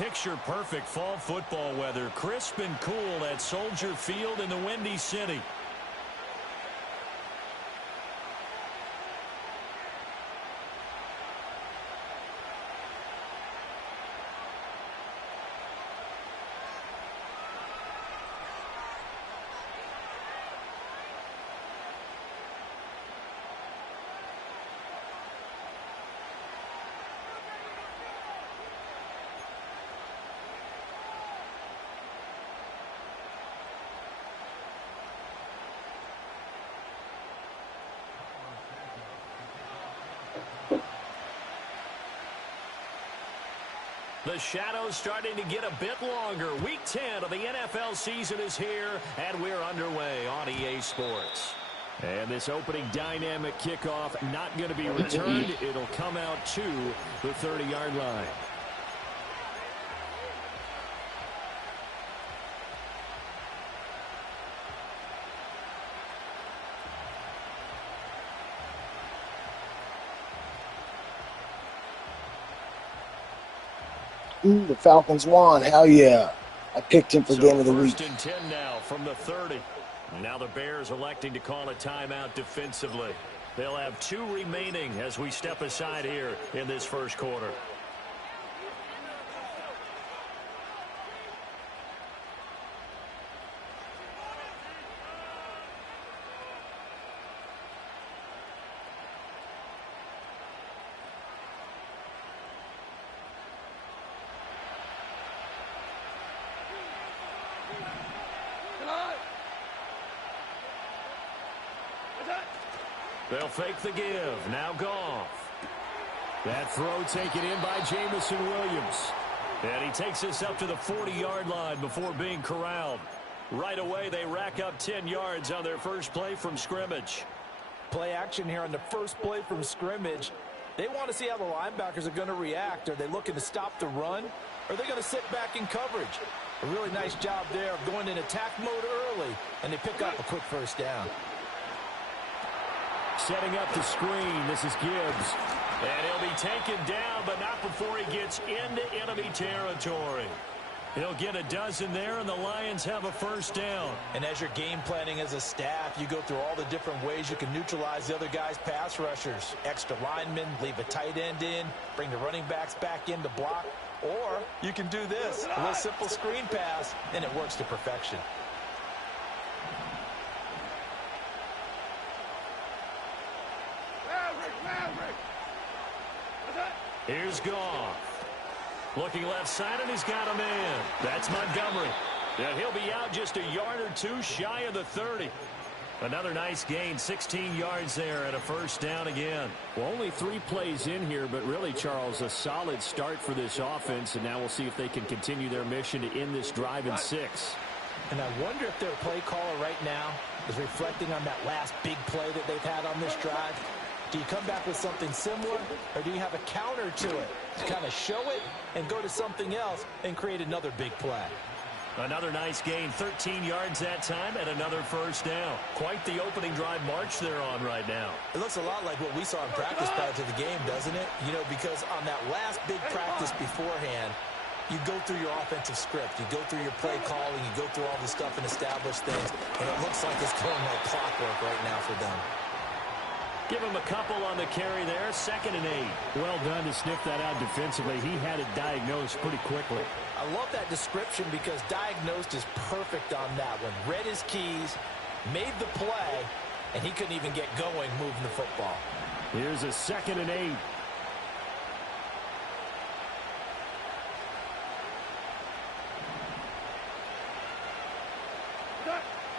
picture-perfect fall football weather. Crisp and cool at Soldier Field in the Windy City. The shadow's starting to get a bit longer. Week 10 of the NFL season is here, and we're underway on EA Sports. And this opening dynamic kickoff not going to be returned. It'll come out to the 30-yard line. Ooh, the Falcons won. Hell yeah. I picked him for game of the week. First and 10 now from the 30. Now the Bears electing to call a timeout defensively. They'll have 2 remaining as we step aside here in this first quarter. They'll fake the give. Now Goff. That throw taken in by Jamison Williams. And he takes us up to the 40-yard line before being corralled. Right away, they rack up 10 yards on their first play from scrimmage. Play action here on the first play from scrimmage. They want to see how the linebackers are going to react. Are they looking to stop the run? Or are they going to sit back in coverage? A really nice job there of going in attack mode early, and they pick up a quick first down. Setting up the screen, this is Gibbs. And he'll be taken down, but not before he gets into enemy territory. He'll get a dozen there, and the Lions have a first down. And as you're game planning as a staff, you go through all the different ways you can neutralize the other guy's pass rushers. Extra linemen, leave a tight end in, bring the running backs back in to block. Or you can do this, a little simple screen pass, and it works to perfection. Here's Goff. Looking left side, and he's got a man. That's Montgomery. And he'll be out just a yard or two shy of the 30. Another nice gain, 16 yards there, and a first down again. Well, only 3 plays in here, but really, Charles, a solid start for this offense, and now we'll see if they can continue their mission to end this drive in 6. And I wonder if their play caller right now is reflecting on that last big play that they've had on this drive. Do you come back with something similar, or do you have a counter to it to kind of show it and go to something else and create another big play? Another nice gain, 13 yards that time, and another first down. Quite the opening drive march they're on right now. It looks a lot like what we saw in practice prior to the game, doesn't it? You know, because on that last big practice beforehand, you go through your offensive script. You go through your play calling. You go through all the stuff and establish things. And it looks like it's going like clockwork right now for them. Give him a couple on the carry there. 2nd and 8. Well done to sniff that out defensively. He had it diagnosed pretty quickly. I love that description because diagnosed is perfect on that one. Read his keys, made the play, and he couldn't even get going moving the football. Here's a 2nd and 8.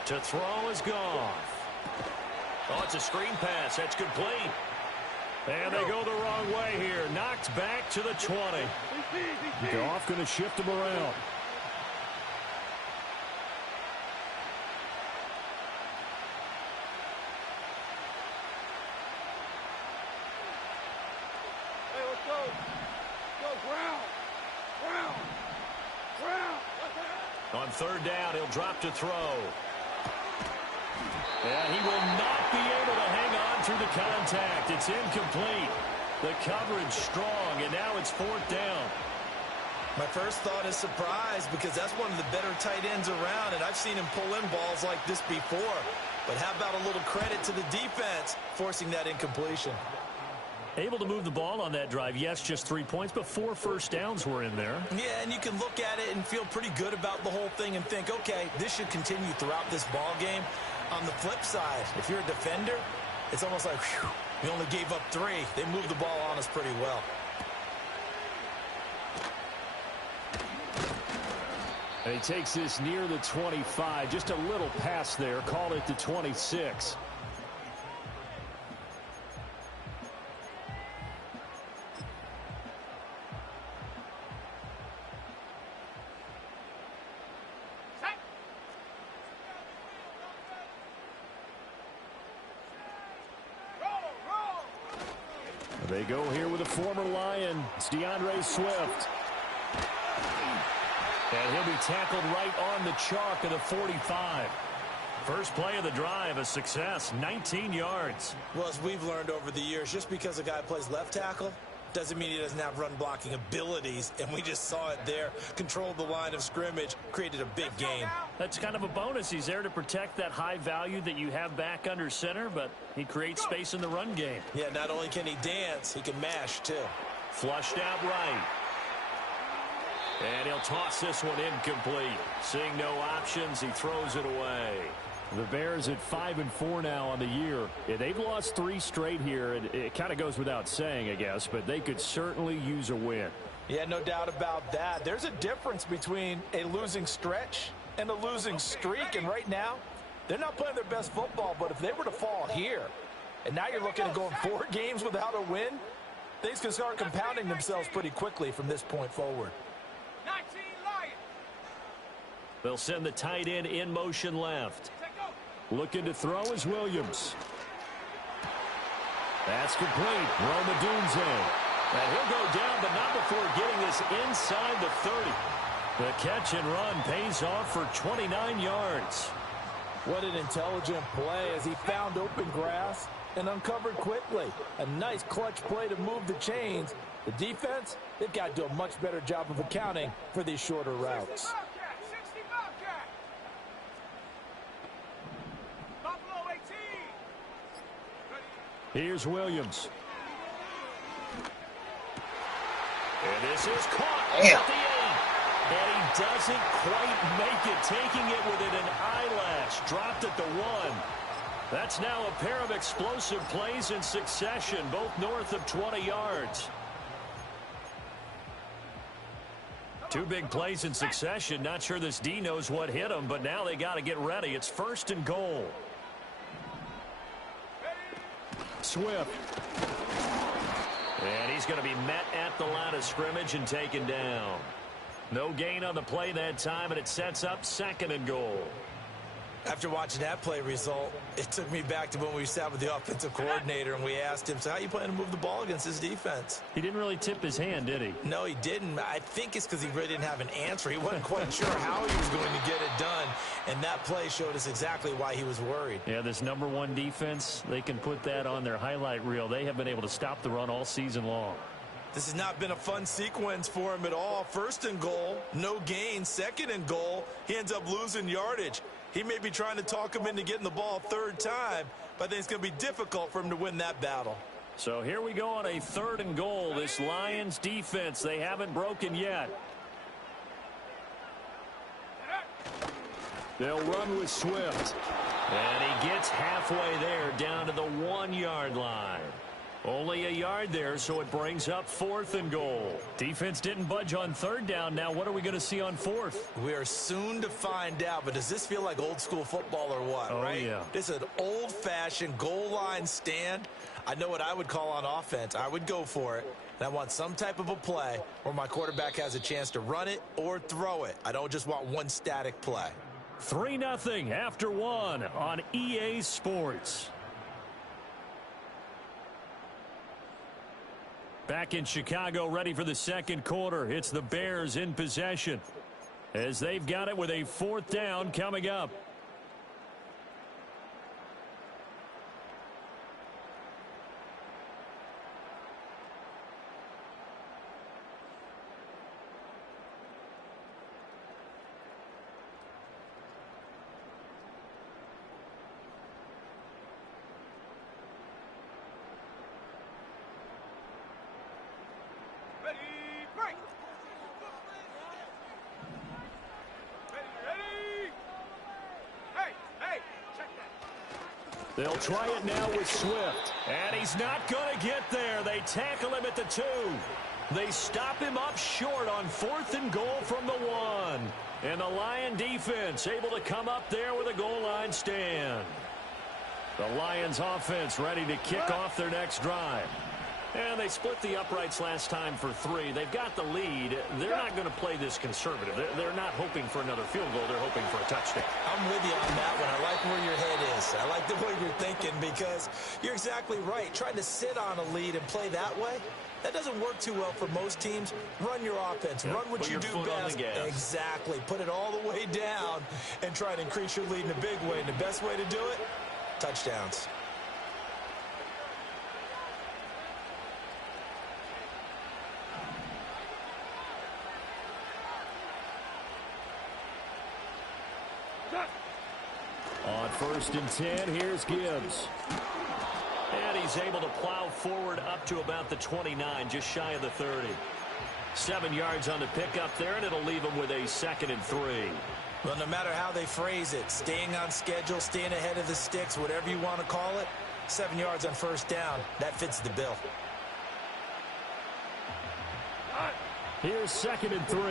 To throw is Goff. Oh, it's a screen pass. That's complete. And they go the wrong way here. Knocked back to the 20. Goff going to shift him around. Hey, let's go. Go, ground. On 3rd down, he'll drop to throw. And he will not be able to hang on through the contact. It's incomplete. The coverage strong, and now it's 4th down. My first thought is surprise because that's one of the better tight ends around, and I've seen him pull in balls like this before. But how about a little credit to the defense forcing that incompletion? Able to move the ball on that drive. Yes, just 3 points, but 4 first downs were in there. Yeah, and you can look at it and feel pretty good about the whole thing and think, okay, this should continue throughout this ball game. On the flip side, if you're a defender, it's almost like, whew, we only gave up 3. They moved the ball on us pretty well. And he takes this near the 25. Just a little pass there. Call it the 26. They go here with a former Lion. It's DeAndre Swift. And he'll be tackled right on the chalk of the 45. First play of the drive, a success, 19 yards. Well, as we've learned over the years, just because a guy plays left tackle doesn't mean he doesn't have run blocking abilities, and we just saw it there. Controlled the line of scrimmage, created a big gain. That's kind of a bonus. He's there to protect that high value that you have back under center, but he creates space in the run game. Yeah, not only can he dance, he can mash, too. Flushed out right. And he'll toss this one incomplete. Seeing no options, he throws it away. The Bears at 5-4 now on the year. Yeah, they've lost 3 straight here. It kind of goes without saying, I guess, but they could certainly use a win. Yeah, no doubt about that. There's a difference between a losing stretch and a losing streak, and right now, they're not playing their best football, but if they were to fall here, and now you're looking at going 4 games without a win, things can start compounding themselves pretty quickly from this point forward. They'll send the tight end in motion left. Looking to throw is Williams. That's complete. Roma Dunze. And he'll go down, but not before getting this inside the 30. The catch and run pays off for 29 yards. What an intelligent play as he found open grass and uncovered quickly. A nice clutch play to move the chains. The defense, they've got to do a much better job of accounting for these shorter routes. Here's Williams. And this is caught at the 8. And he doesn't quite make it, taking it within an eyelash. Dropped at the 1. That's now a pair of explosive plays in succession, both north of 20 yards. 2 big plays in succession. Not sure this D knows what hit him, but now they got to get ready. It's 1st and goal. Swift. And he's going to be met at the line of scrimmage and taken down. No gain on the play that time, and it sets up 2nd and goal. After watching that play result, it took me back to when we sat with the offensive coordinator and we asked him, so how you plan to move the ball against this defense? He didn't really tip his hand, did he? No, he didn't. I think it's because he really didn't have an answer. He wasn't quite sure how he was going to get it done, and that play showed us exactly why he was worried. Yeah, this #1 defense, they can put that on their highlight reel. They have been able to stop the run all season long. This has not been a fun sequence for him at all. 1st and goal, no gain. 2nd and goal, he ends up losing yardage. He may be trying to talk him into getting the ball 3rd time, but I think it's going to be difficult for him to win that battle. So here we go on a 3rd and goal. This Lions defense, they haven't broken yet. They'll run with Swift. And he gets halfway there, down to the 1-yard line. Only a yard there, so it brings up 4th and goal. Defense didn't budge on 3rd down. Now what are we going to see on 4th? We are soon to find out, but does this feel like old school football or what, right? Yeah. This is an old-fashioned goal line stand. I know what I would call on offense. I would go for it, and I want some type of a play where my quarterback has a chance to run it or throw it. I don't just want one static play. 3-0 after 1 on EA Sports. Back in Chicago, ready for the 2nd quarter. It's the Bears in possession as they've got it with a 4th down coming up. They'll try it now with Swift. And he's not going to get there. They tackle him at the 2. They stop him up short on 4th and goal from the 1. And the Lion defense able to come up there with a goal line stand. The Lions offense ready to kick off their next drive. And they split the uprights last time for 3. They've got the lead. They're not going to play this conservative. They're not hoping for another field goal. They're hoping for a touchdown. I'm with you on that one. I like where your head is. I like the way you're thinking because you're exactly right. Trying to sit on a lead and play that way, that doesn't work too well for most teams. Run your offense. Run what you do best. Exactly. Put it all the way down and try to increase your lead in a big way. And the best way to do it, touchdowns. On 1st and 10, here's Gibbs. And he's able to plow forward up to about the 29, just shy of the 30. 7 yards on the pickup there, and it'll leave him with a 2nd and 3. Well, no matter how they phrase it, staying on schedule, staying ahead of the sticks, whatever you want to call it, 7 yards on 1st down, that fits the bill. Here's 2nd and 3.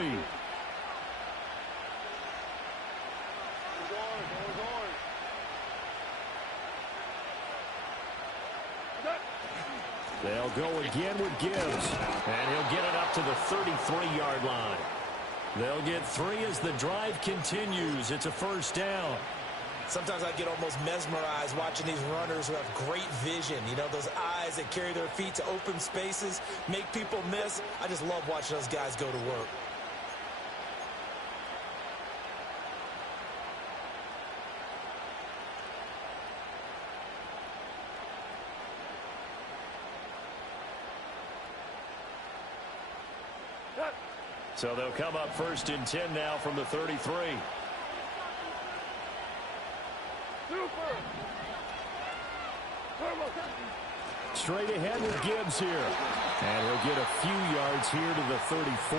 They'll go again with Gibbs, and he'll get it up to the 33-yard line. They'll get 3 as the drive continues. It's a 1st down. Sometimes I get almost mesmerized watching these runners who have great vision. You know, those eyes that carry their feet to open spaces, make people miss. I just love watching those guys go to work. So they'll come up 1st and 10 now from the 33. Straight ahead with Gibbs here. And he'll get a few yards here to the 34.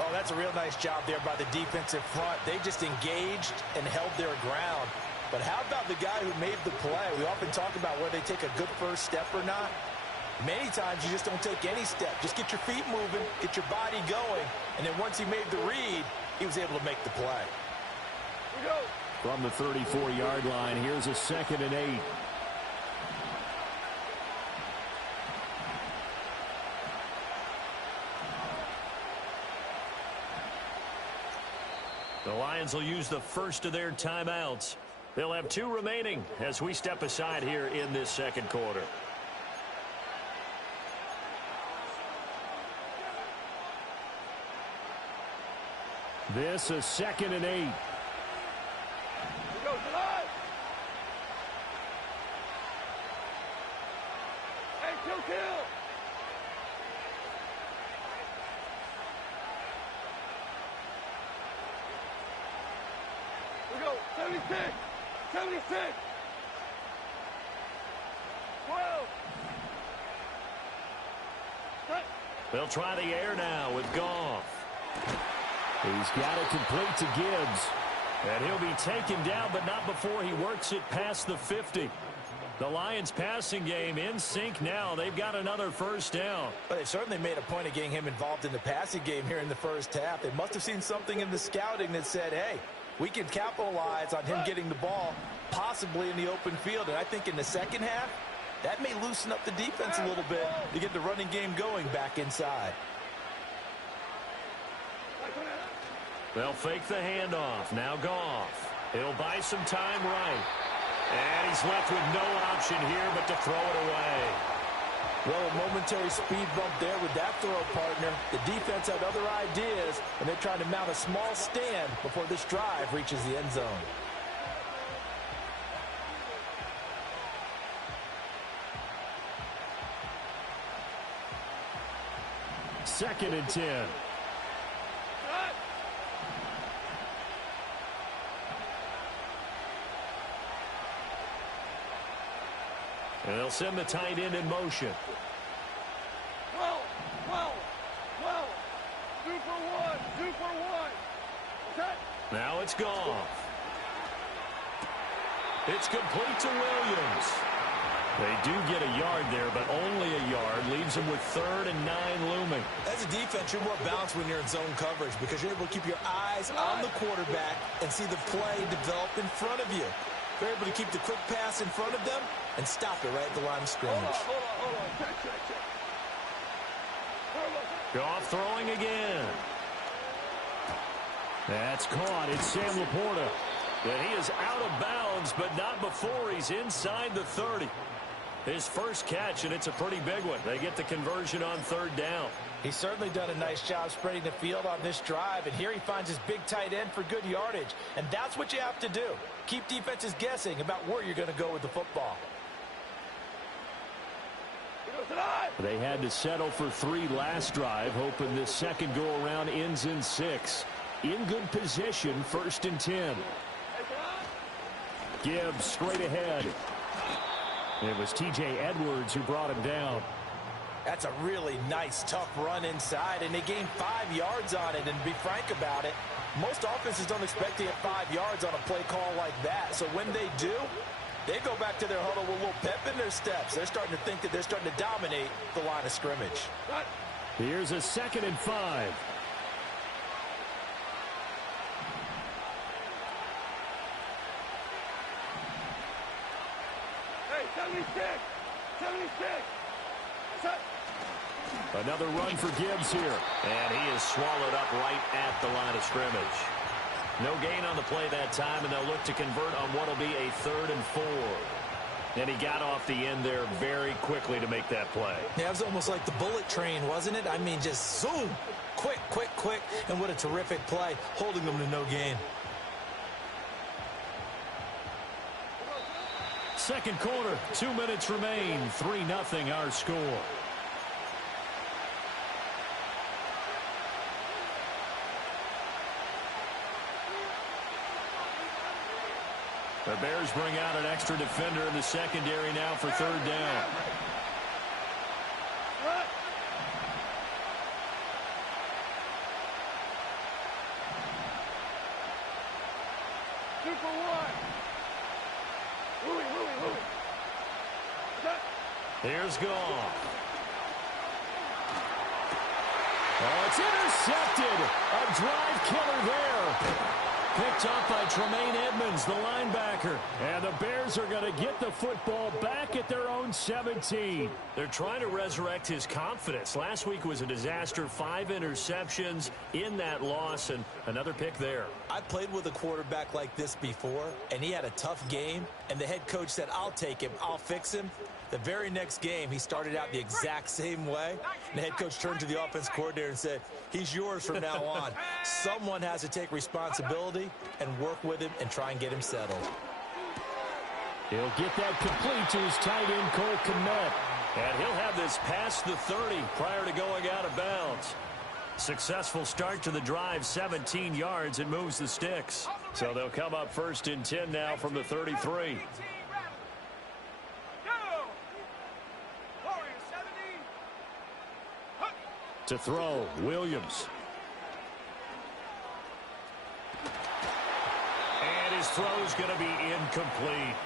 Oh, that's a real nice job there by the defensive front. They just engaged and held their ground. But how about the guy who made the play? We often talk about whether they take a good first step or not. Many times you just don't take any step. Just get your feet moving, get your body going, and then once he made the read, he was able to make the play. From the 34-yard line, here's a 2nd and 8. The Lions will use the first of their timeouts. They'll have 2 remaining as we step aside here in this 2nd quarter. This is 2nd and 8. Here goes July. Hey, kill. We go 76. 76. 12. Set. They'll try the air now with Goff. He's got it complete to Gibbs. And he'll be taken down, but not before he works it past the 50. The Lions passing game in sync now. They've got another 1st down. But they certainly made a point of getting him involved in the passing game here in the 1st half. They must have seen something in the scouting that said, hey, we can capitalize on him getting the ball, possibly in the open field. And I think in the 2nd half, that may loosen up the defense a little bit to get the running game going back inside. They'll fake the handoff. Now Goff. He'll buy some time right. And he's left with no option here but to throw it away. Well, a momentary speed bump there with that throw, partner. The defense had other ideas, and they're trying to mount a small stand before this drive reaches the end zone. Second and 10. And they'll send the tight end in motion. 12. 2 for 1. Set. Now it's Goff. It's complete to Williams. They do get a yard there, but only a yard. Leaves them with 3rd and 9 looming. As a defense, you're more balanced when you're in zone coverage because you're able to keep your eyes on the quarterback and see the play develop in front of you. You're able to keep the quick pass in front of them and stop it right at the line of scrimmage. Hold on. Check. Goff throwing again. That's caught. It's Sam Laporta. And he is out of bounds, but not before he's inside the 30. His first catch, and it's a pretty big one. They get the conversion on 3rd down. He's certainly done a nice job spreading the field on this drive, and here he finds his big tight end for good yardage. And that's what you have to do. Keep defenses guessing about where you're going to go with the football. They had to settle for 3 last drive, hoping this second go-around ends in 6. In good position, 1st and 10. Gibbs straight ahead. It was T.J. Edwards who brought him down. That's a really nice, tough run inside, and they gained 5 yards on it. And to be frank about it, most offenses don't expect to get 5 yards on a play call like that. So when they do, they go back to their huddle with a little pep in their steps. They're starting to think that they're starting to dominate the line of scrimmage. Here's a 2nd and 5. Hey, 76. Another run for Gibbs here. And he is swallowed up right at the line of scrimmage. No gain on the play that time, and they'll look to convert on what will be a 3rd and 4. And he got off the end there very quickly to make that play. Yeah, it was almost like the bullet train, wasn't it? I mean, just zoom. Quick. And what a terrific play, holding them to no gain. Second quarter, 2 minutes remain. 3-0 our score. The Bears bring out an extra defender in the secondary now for 3rd down. Super one. Louie. Here's Goff. Oh, it's intercepted. A drive killer there. Picked off by Tremaine Edmonds, the linebacker. And the Bears are going to get the football back at their own 17. They're trying to resurrect his confidence. Last week was a disaster. 5 interceptions in that loss, and another pick there. I played with a quarterback like this before, and he had a tough game, and the head coach said, I'll take him, I'll fix him. The very next game, he started out the exact same way. And the head coach turned to the offense coordinator and said, he's yours from now on. Someone has to take responsibility and work with him and try and get him settled. He'll get that complete to his tight end, Cole Kmet. And he'll have this past the 30 prior to going out of bounds. Successful start to the drive, 17 yards, and moves the sticks. So they'll come up 1st and 10 now from the 33. To throw, Williams. And his throw's going to be incomplete.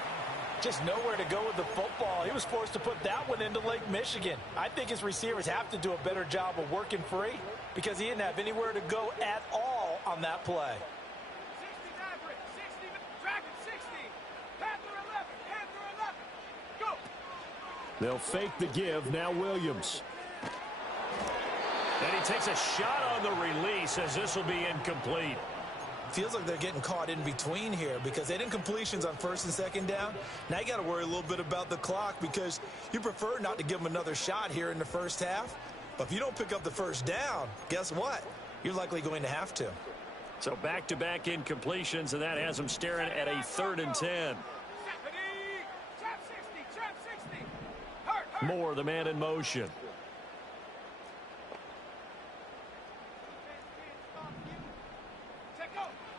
Just nowhere to go with the football. He was forced to put that one into Lake Michigan. I think his receivers have to do a better job of working free because he didn't have anywhere to go at all on that play. 60, track it, 60. Panther 11, Panther 11. Go. They'll fake the give. Now Williams. And he takes a shot on the release as this will be incomplete. Feels like they're getting caught in between here because they didn't completions on 1st and 2nd down. Now you got to worry a little bit about the clock because you prefer not to give them another shot here in the first half. But if you don't pick up the 1st down, guess what? You're likely going to have to. So back-to-back incompletions, and that has them staring at a 3rd and 10. Trap 60. Moore, the man in motion.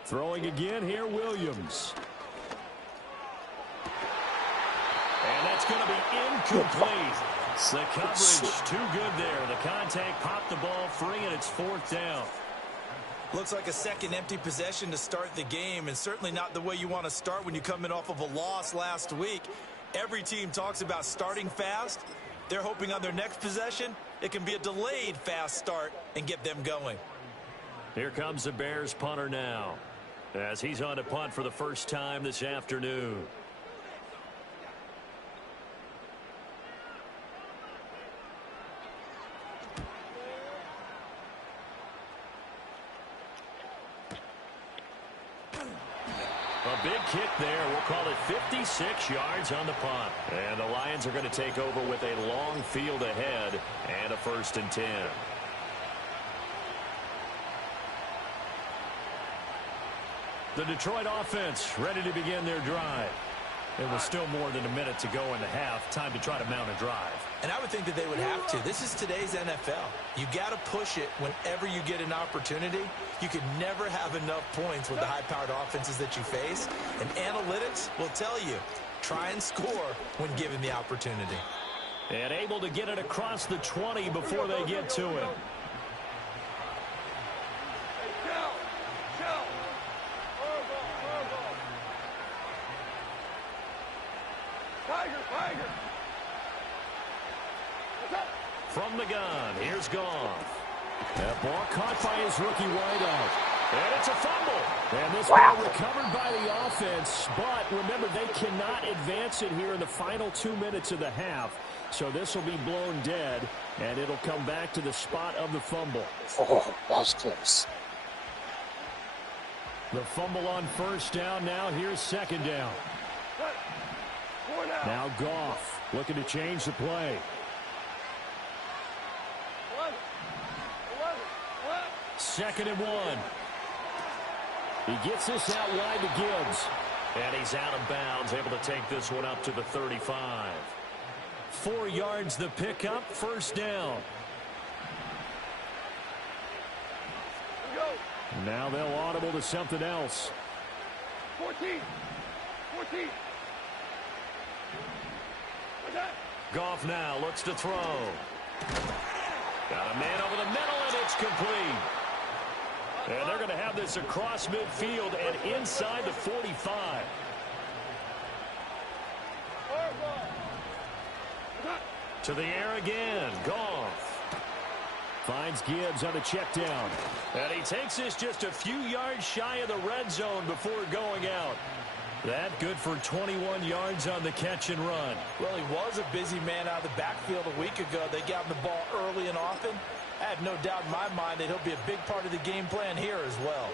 Throwing again here, Williams. And that's going to be incomplete. The coverage too good there. The contact popped the ball free, and it's 4th down. Looks like a second empty possession to start the game, and certainly not the way you want to start when you come in off of a loss last week. Every team talks about starting fast. They're hoping on their next possession, it can be a delayed fast start and get them going. Here comes the Bears punter now, as he's on to punt for the first time this afternoon. A big kick there. We'll call it 56 yards on the punt. And the Lions are going to take over with a long field ahead and a 1st and 10. The Detroit offense ready to begin their drive. It was still more than a minute to go in the half. Time to try to mount a drive. And I would think that they would have to. This is today's NFL. You got to push it whenever you get an opportunity. You can never have enough points with the high-powered offenses that you face. And analytics will tell you, try and score when given the opportunity. And able to get it across the 20 before they get to it. From the gun, here's Goff. That ball caught by his rookie wideout. And it's a fumble. And this ball recovered by the offense. But remember, they cannot advance it here in the final 2 minutes of the half. So this will be blown dead, and it'll come back to the spot of the fumble. Oh, that was close. The fumble on 1st down. Now here's 2nd down. Now Goff looking to change the play. 2nd and 1. He gets this out wide to Gibbs. And he's out of bounds, able to take this one up to the 35. 4 yards the pickup, 1st down. Now they'll audible to something else. 14. Goff now looks to throw. Got a man over the middle, and it's complete. And they're going to have this across midfield and inside the 45. To the air again. Goff finds Gibbs on a check down. And he takes this just a few yards shy of the red zone before going out. That good for 21 yards on the catch and run. Well, he was a busy man out of the backfield a week ago. They got him the ball early and often. I have no doubt in my mind that he'll be a big part of the game plan here as well.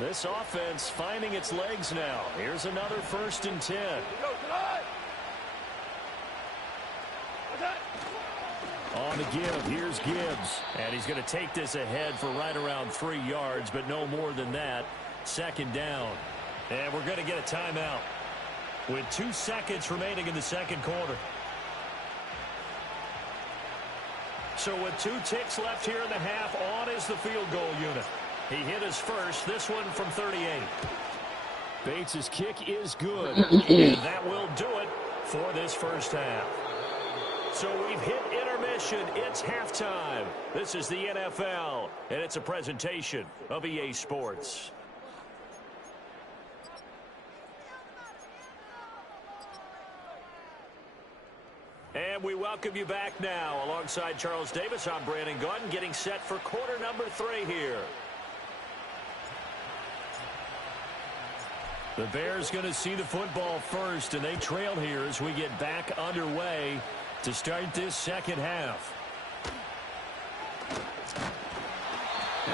This offense finding its legs now. Here's another 1st and 10. On the give, here's Gibbs. And he's going to take this ahead for right around 3 yards, but no more than that. 2nd down. And we're going to get a timeout with 2 seconds remaining in the 2nd quarter. So with 2 ticks left here in the half, on is the field goal unit. He hit his first, this one from 38. Bates' kick is good, and that will do it for this 1st half. So we've hit intermission. It's halftime. This is the NFL, and it's a presentation of EA Sports. And we welcome you back now. Alongside Charles Davis, I'm Brandon Gordon, getting set for quarter number 3 here. The Bears going to see the football first, and they trail here as we get back underway to start this 2nd half.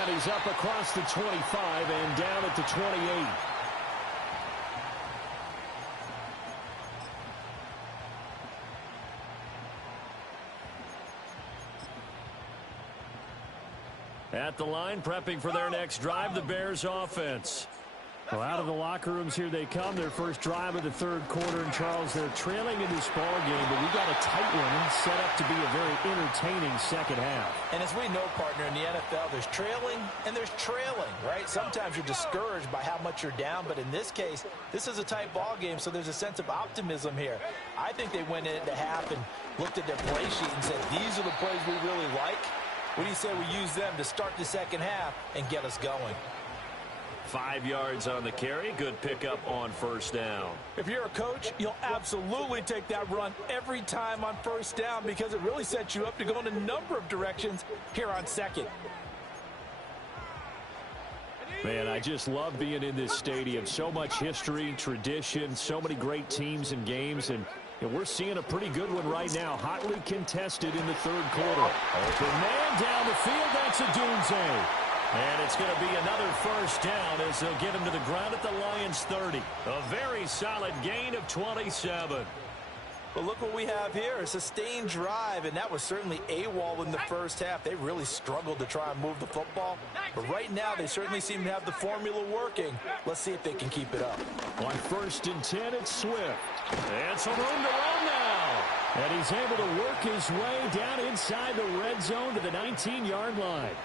And he's up across the 25 and down at the 28. At the line, prepping for their next drive, the Bears offense. Well, out of the locker rooms here they come. Their first drive of the 3rd quarter. And, Charles, they're trailing in this ball game, but we got a tight one set up to be a very entertaining 2nd half. And as we know, partner, in the NFL, there's trailing and there's trailing, right? Sometimes you're discouraged by how much you're down, but in this case, this is a tight ball game, so there's a sense of optimism here. I think they went into half and looked at their play sheet and said, these are the plays we really like. What do you say we use them to start the second half and get us going? 5 yards on the carry. Good pickup on first down. If you're a coach, you'll absolutely take that run every time on first down because it really sets you up to go in a number of directions here on second. Man, I just love being in this stadium. So much history, tradition, so many great teams and games, and we're seeing a pretty good one right now. Hotly contested in the third quarter. Open man down the field. That's a Dunze. And it's going to be another first down as they'll get him to the ground at the Lions' 30. A very solid gain of 27. But look what we have here, a sustained drive, and that was certainly AWOL in the first half. They really struggled to try and move the football. But right now, they certainly seem to have the formula working. Let's see if they can keep it up. On 1st and 10, it's Swift. And some room to run now. And he's able to work his way down inside the red zone to the 19-yard line.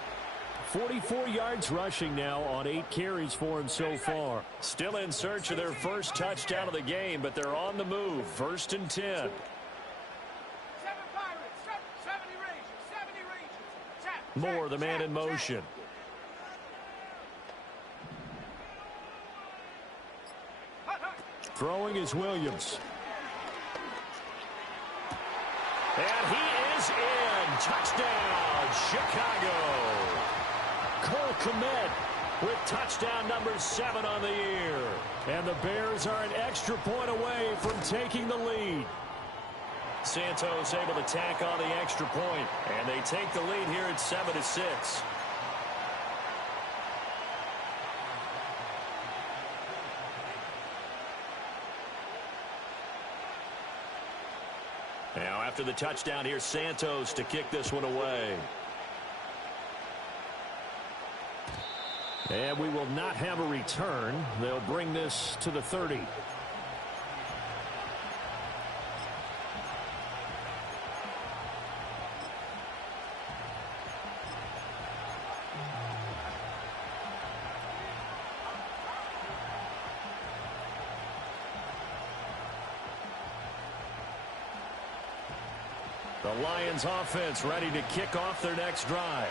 44 yards rushing now on 8 carries for him so far. Still in search of their first touchdown of the game, but they're on the move. 1st and 10. 7 Pirates, 70 Rangers, 70 Rangers. Moore, the man in motion. Throwing is Williams. And he is in. Touchdown, Chicago. Cole Kmet with touchdown number 7 on the year. And the Bears are an extra point away from taking the lead. Santos able to tack on the extra point, and they take the lead here at 7-6. Now after the touchdown, here's Santos to kick this one away. And we will not have a return. They'll bring this to the 30. The Lions offense ready to kick off their next drive.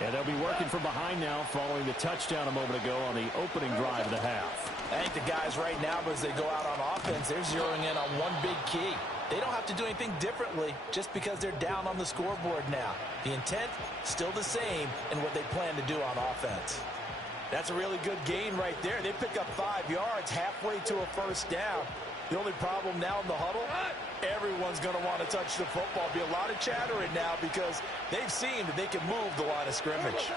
And they'll be working from behind now following the touchdown a moment ago on the opening drive of the half. I think the guys right now, as they go out on offense, they're zeroing in on one big key. They don't have to do anything differently just because they're down on the scoreboard now. The intent, still the same in what they plan to do on offense. That's a really good gain right there. They pick up 5 yards halfway to a first down. The only problem now in the huddle, everyone's going to want to touch the football. Be a lot of chattering now because they've seen that they can move the line of scrimmage.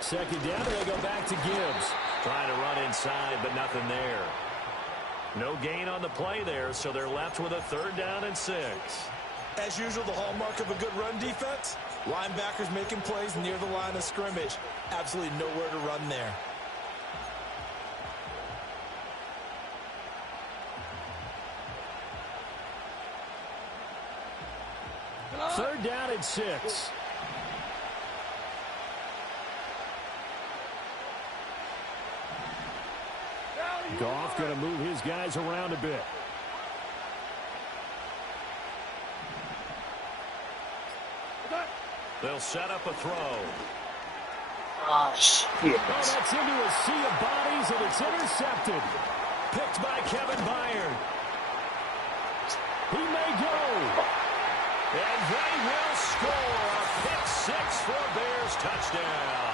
Second down, and they go back to Gibbs. Trying to run inside, but nothing there. No gain on the play there, so they're left with a 3rd down and 6. As usual, the hallmark of a good run defense, linebackers making plays near the line of scrimmage. Absolutely nowhere to run there. Third down and 6. Goff going to move his guys around a bit. They'll set up a throw. Ah, shit. Oh, that's into a sea of bodies, and it's intercepted. Picked by Kevin Byard. He may go. And they will score a pick 6 for Bears touchdown.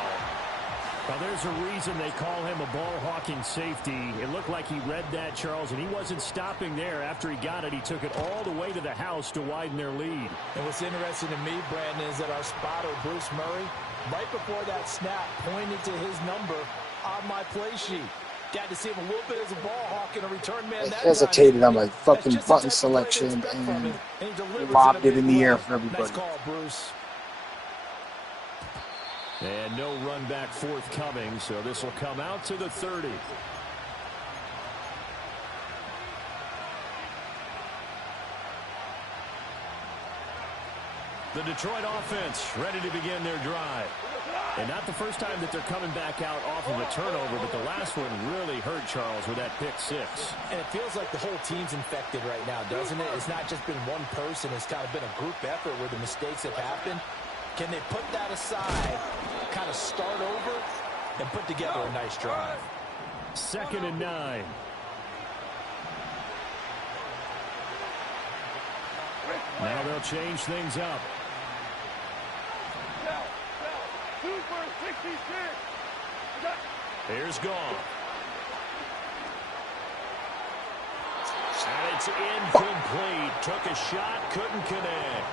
Well, there's a reason they call him a ball-hawking safety. It looked like he read that, Charles, and he wasn't stopping there. After he got it, he took it all the way to the house to widen their lead. And what's interesting to me, Brandon, is that our spotter, Bruce Murray, right before that snap, pointed to his number on my play sheet. Got to see him a little bit as a ball hawk and a return man. I hesitated on my fucking button selection and lobbed it in the air for everybody. Nice call, Bruce. And no run back forthcoming, so this will come out to the 30. The Detroit offense ready to begin their drive. And not the first time that they're coming back out off of a turnover, but the last one really hurt Charles with that pick 6. And it feels like the whole team's infected right now, doesn't it? It's not just been one person. It's kind of been a group effort where the mistakes have happened. Can they put that aside, kind of start over, and put together a nice drive? 2nd and 9. Now they'll change things up. Super 66. Here's Goff. And it's incomplete. Took a shot, couldn't connect.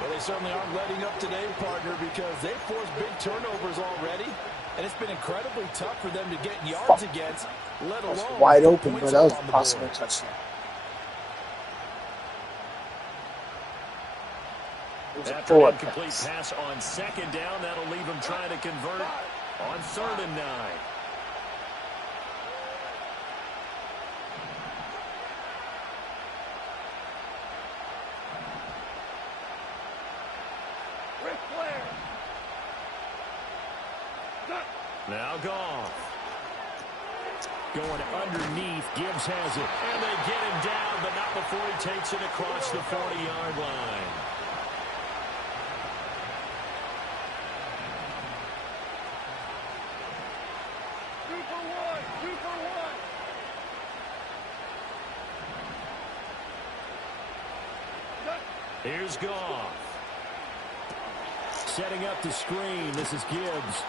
Well, they certainly aren't letting up today, partner, because they've forced big turnovers already, and it's been incredibly tough for them to get yards against, let alone That's wide open, points but that was on the possible board. touchdown. After an incomplete pass on 2nd down, that'll leave him trying to convert on 3rd and 9. Now Goff. Going underneath. Gibbs has it. And they get him down, but not before he takes it across the 40-yard line. Here's Goff. Setting up the screen. This is Gibbs.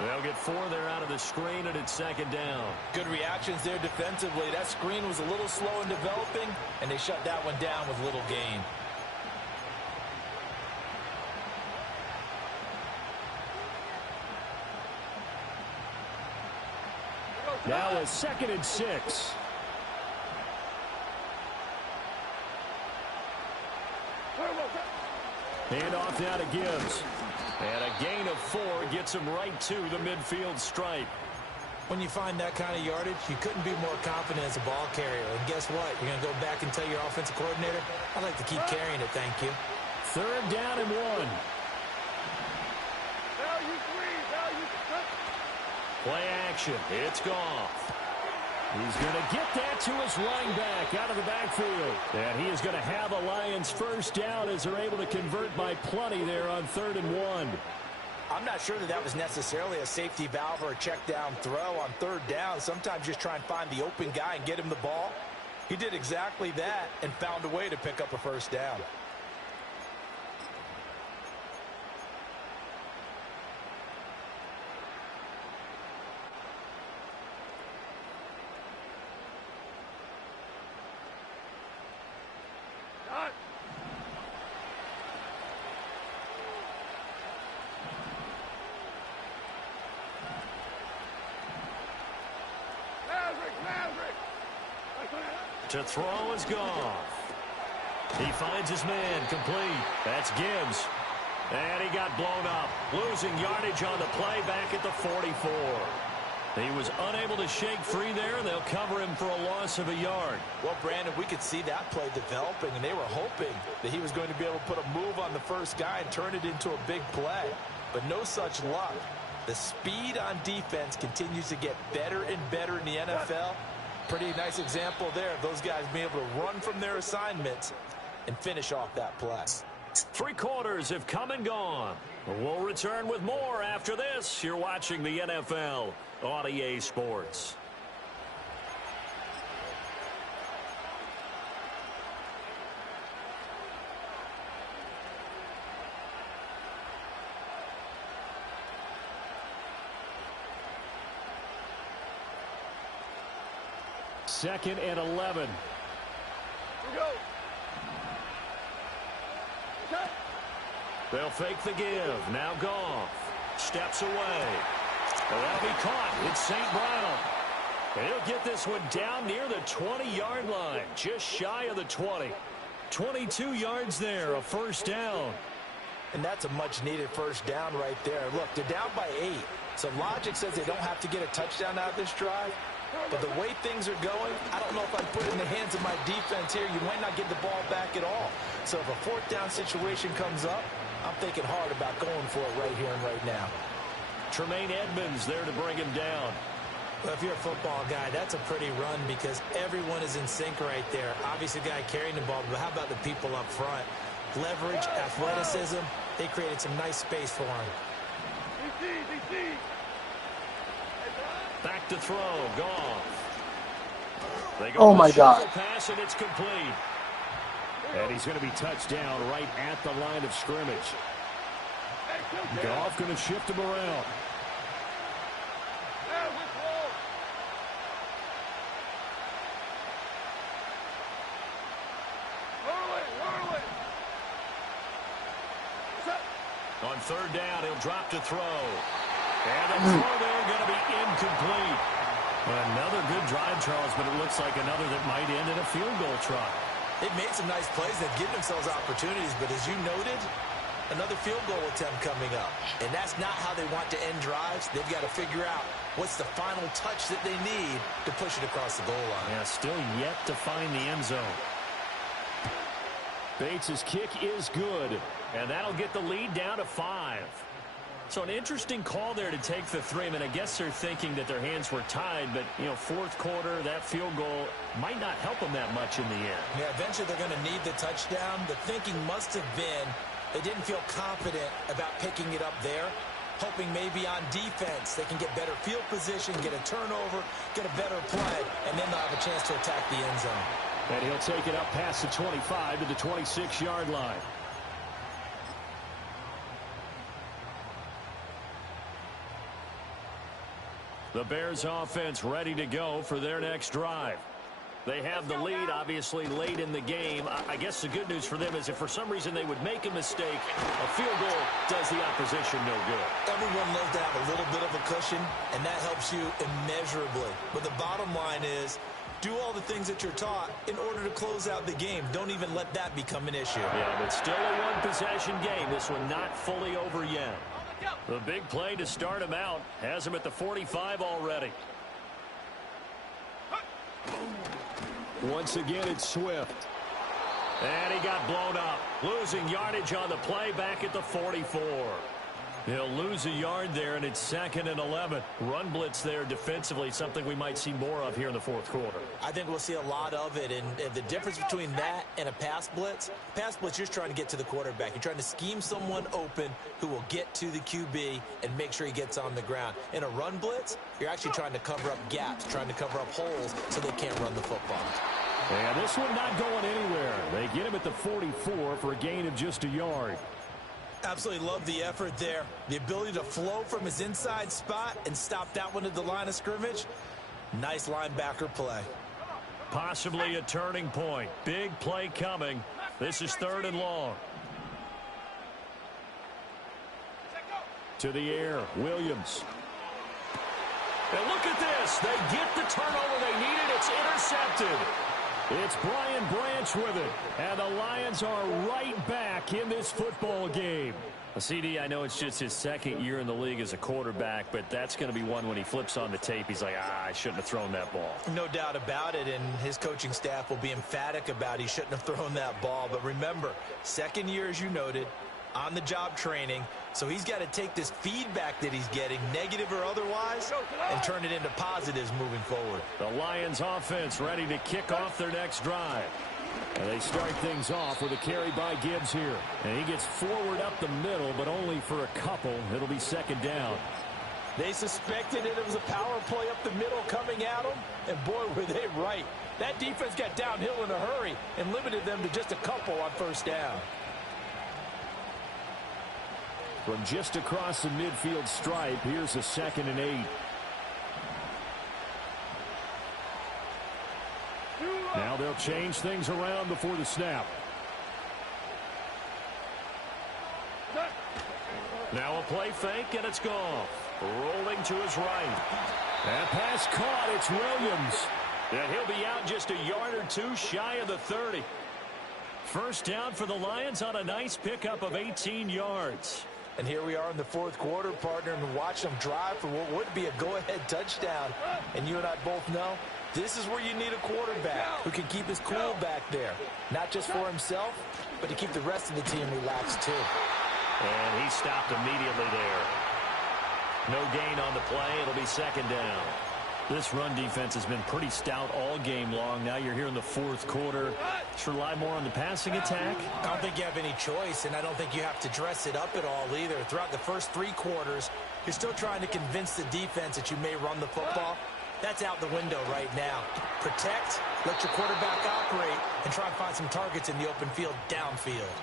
They'll get 4 there out of the screen, and it's 2nd down. Good reactions there defensively. That screen was a little slow in developing, and they shut that one down with little gain. Now a 2nd and 6. Hand off now to Gibbs. And a gain of 4 gets him right to the midfield stripe. When you find that kind of yardage, you couldn't be more confident as a ball carrier. And guess what? You're going to go back and tell your offensive coordinator, I'd like to keep carrying it, thank you. 3rd down and 1. Play action. It's Goff. He's going to get that to his running back out of the backfield. And he is going to have a Lions 1st down as they're able to convert by plenty there on 3rd and 1. I'm not sure that was necessarily a safety valve or a check down throw on 3rd down. Sometimes just try and find the open guy and get him the ball. He did exactly that and found a way to pick up a 1st down. To throw is Goff. He finds his man complete. That's Gibbs. And he got blown up. Losing yardage on the play back at the 44. He was unable to shake free there, and they'll cover him for a loss of a yard. Well, Brandon, we could see that play developing, and they were hoping that he was going to be able to put a move on the first guy and turn it into a big play. But no such luck. The speed on defense continues to get better and better in the NFL. Pretty nice example there of those guys being able to run from their assignments and finish off that play. 3 quarters have come and gone. We'll return with more after this. You're watching the NFL on EA Sports. Second and 11. They'll fake the give. Now Goff steps away. That'll be caught. It's St. Brown. He'll get this one down near the 20-yard line, just shy of the 20. 22 yards there, a 1st down. And that's a much-needed 1st down right there. Look, they're down by 8. So logic says they don't have to get a touchdown out of this drive. But the way things are going, I don't know if I'd put it in the hands of my defense here. You might not get the ball back at all. So if a 4th down situation comes up, I'm thinking hard about going for it right here and right now. Tremaine Edmonds there to bring him down. Well, if you're a football guy, that's a pretty run because everyone is in sync right there. Obviously, the guy carrying the ball, but how about the people up front? Leverage, athleticism, They created some nice space for him. Back to throw. Goff. They go Oh my God. Pass and it's complete. And he's going to be touched down right at the line of scrimmage. Goff going to shift him around. On third down, he'll drop to throw. And the throw there going to be incomplete. Another good drive, Charles, but it looks like another that might end in a field goal try. They've made some nice plays. They've given themselves opportunities, but as you noted, another field goal attempt coming up. And that's not how they want to end drives. They've got to figure out what's the final touch that they need to push it across the goal line. Yeah, still yet to find the end zone. Bates' kick is good, and that'll get the lead down to 5. So an interesting call there to take the 3. I mean, I guess they're thinking that their hands were tied, but, you know, fourth quarter, that field goal might not help them that much in the end. Yeah, eventually they're going to need the touchdown. The thinking must have been they didn't feel confident about picking it up there, hoping maybe on defense they can get better field position, get a turnover, get a better play, and then they'll have a chance to attack the end zone. And he'll take it up past the 25 to the 26-yard line. The Bears offense ready to go for their next drive. They have the lead, obviously, late in the game. I guess the good news for them is if for some reason they would make a mistake, a field goal does the opposition no good. Everyone loves to have a little bit of a cushion, and that helps you immeasurably. But the bottom line is, do all the things that you're taught in order to close out the game. Don't even let that become an issue. Yeah, but still a one-possession game. This one not fully over yet. The big play to start him out has him at the 45 already. Once again, it's Swift. And he got blown up. Losing yardage on the play back at the 44. He'll lose a yard there, and it's 2nd and 11. Run blitz there defensively, something we might see more of here in the fourth quarter. I think we'll see a lot of it, and the difference between that and a pass blitz, you're just trying to get to the quarterback. You're trying to scheme someone open who will get to the QB and make sure he gets on the ground. In a run blitz, you're actually trying to cover up gaps, trying to cover up holes so they can't run the football. And this one not going anywhere. They get him at the 44 for a gain of just a yard. Absolutely love the effort there. The ability to flow from his inside spot and stop that one at the line of scrimmage. Nice linebacker play. Possibly a turning point. Big play coming. This is 3rd and long. To the air, Williams. And look at this. They get the turnover they needed. It's intercepted. It's Brian Branch with it. And the Lions are right back in this football game. CD, I know it's just his 2nd year in the league as a quarterback, but that's going to be one when he flips on the tape. He's like, I shouldn't have thrown that ball. No doubt about it, and his coaching staff will be emphatic about he shouldn't have thrown that ball. But remember, 2nd year, as you noted, on-the-job training. So he's got to take this feedback that he's getting, negative or otherwise, and turn it into positives moving forward. The Lions offense ready to kick off their next drive. And they start things off with a carry by Gibbs here. And he gets forward up the middle, but only for a couple. It'll be 2nd down. They suspected it was a power play up the middle coming at them, and boy, were they right. That defense got downhill in a hurry and limited them to just a couple on 1st down. From just across the midfield stripe, here's a 2nd and 8. Now they'll change things around before the snap. Now a play fake, and it's gone. Rolling to his right. That pass caught. It's Williams. And he'll be out just a yard or two shy of the 30. 1st down for the Lions on a nice pickup of 18 yards. And here we are in the 4th quarter, partner, and watch them drive for what would be a go-ahead touchdown. And you and I both know this is where you need a quarterback who can keep his cool back there. Not just for himself, but to keep the rest of the team relaxed too. And he stopped immediately there. No gain on the play. It'll be 2nd down. This run defense has been pretty stout all game long. Now you're here in the fourth quarter. Should rely more on the passing attack? I don't think you have any choice, and I don't think you have to dress it up at all either. Throughout the first 3 quarters, you're still trying to convince the defense that you may run the football. That's out the window right now. Protect, let your quarterback operate, and try and find some targets in the open field downfield.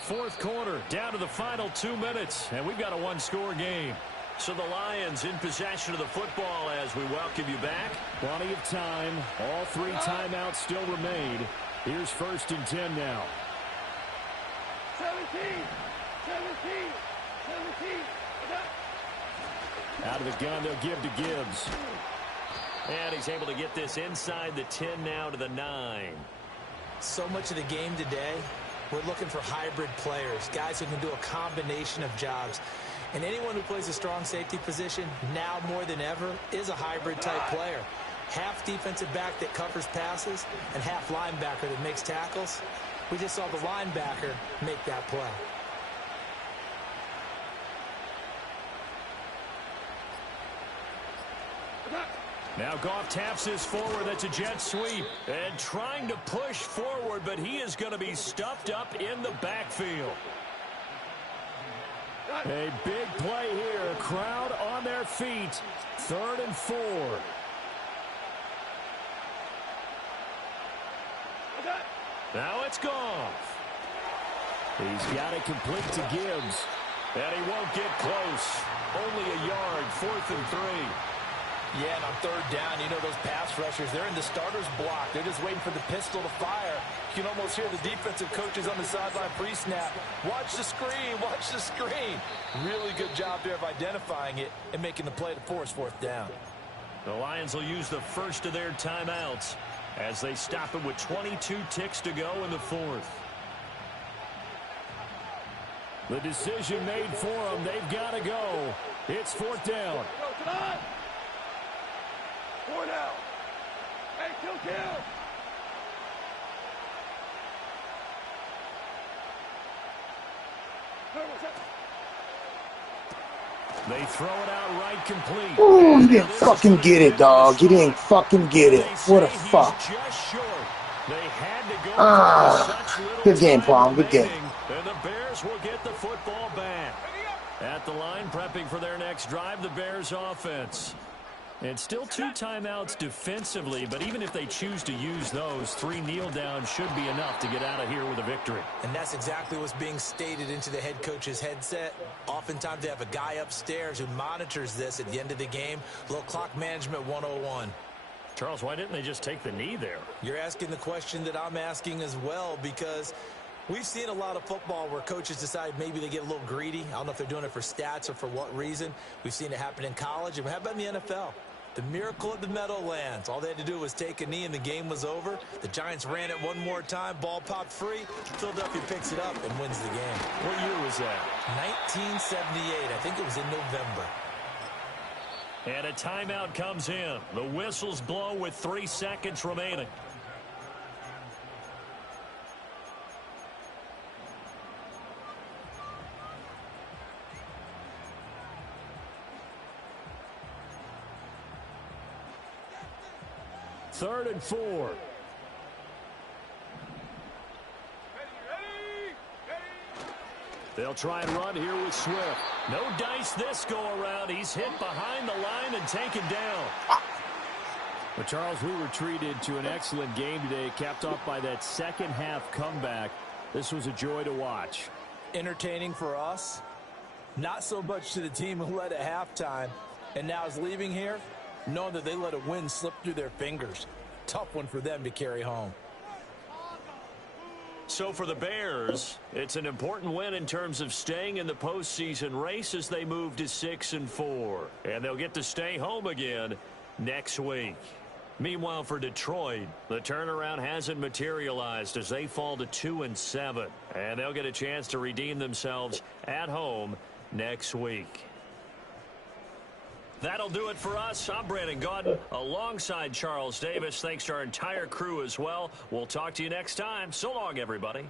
Fourth quarter, down to the final 2 minutes, and we've got a one-score game. So the Lions in possession of the football as we welcome you back. Plenty of time. All 3 timeouts still remain. Here's 1st and 10 now. 17. Out of the gun, they'll give to Gibbs. And he's able to get this inside the 10 now to the 9. So much of the game today, we're looking for hybrid players, guys who can do a combination of jobs. And anyone who plays a strong safety position, now more than ever, is a hybrid-type player. Half defensive back that covers passes and half linebacker that makes tackles. We just saw the linebacker make that play. Now Goff taps this forward. That's a jet sweep. And trying to push forward, but he is going to be stuffed up in the backfield. A big play here. Crowd on their feet. 3rd and 4. Now it's Goff. He's got it complete to Gibbs. And he won't get close. Only a yard. 4th and 3. Yeah, and on 3rd down, you know those pass rushers, they're in the starter's block. They're just waiting for the pistol to fire. You can almost hear the defensive coaches on the sideline pre-snap. Watch the screen, watch the screen. Really good job there of identifying it and making the play to force 4th down. The Lions will use the first of their timeouts as they stop it with 22 ticks to go in the 4th. The decision made for them. They've got to go. It's 4th down. 4 now. Hey, kill. They throw it out right complete. Ooh, you didn't fucking get it, dog. You didn't fucking get it. What a fuck. Just short. They had to go good game, Prom. Good game. And the Bears will get the football back. At the line, prepping for their next drive, the Bears offense. And still 2 timeouts defensively, but even if they choose to use those, 3 kneel downs should be enough to get out of here with a victory. And that's exactly what's being stated into the head coach's headset. Oftentimes they have a guy upstairs who monitors this at the end of the game. Little clock management 101. Charles, why didn't they just take the knee there? You're asking the question that I'm asking as well, because we've seen a lot of football where coaches decide maybe they get a little greedy. I don't know if they're doing it for stats or for what reason. We've seen it happen in college, and how about in the NFL? The miracle of the Meadowlands. All they had to do was take a knee and the game was over. The Giants ran it one more time. Ball popped free. Philadelphia picks it up and wins the game. What year was that? 1978. I think it was in November. And a timeout comes in. The whistles blow with 3 seconds remaining. Third and 4. They'll try and run here with Swift. No dice this go-around. He's hit behind the line and taken down. But, Charles, we were treated to an excellent game today, capped off by that second-half comeback. This was a joy to watch. Entertaining for us. Not so much to the team who led at halftime and now is leaving here, knowing that they let a win slip through their fingers. Tough one for them to carry home. So for the Bears, it's an important win in terms of staying in the postseason race as they move to 6-4. And they'll get to stay home again next week. Meanwhile, for Detroit, the turnaround hasn't materialized as they fall to 2-7. And they'll get a chance to redeem themselves at home next week. That'll do it for us. I'm Brandon Gaudin alongside Charles Davis. Thanks to our entire crew as well. We'll talk to you next time. So long, everybody.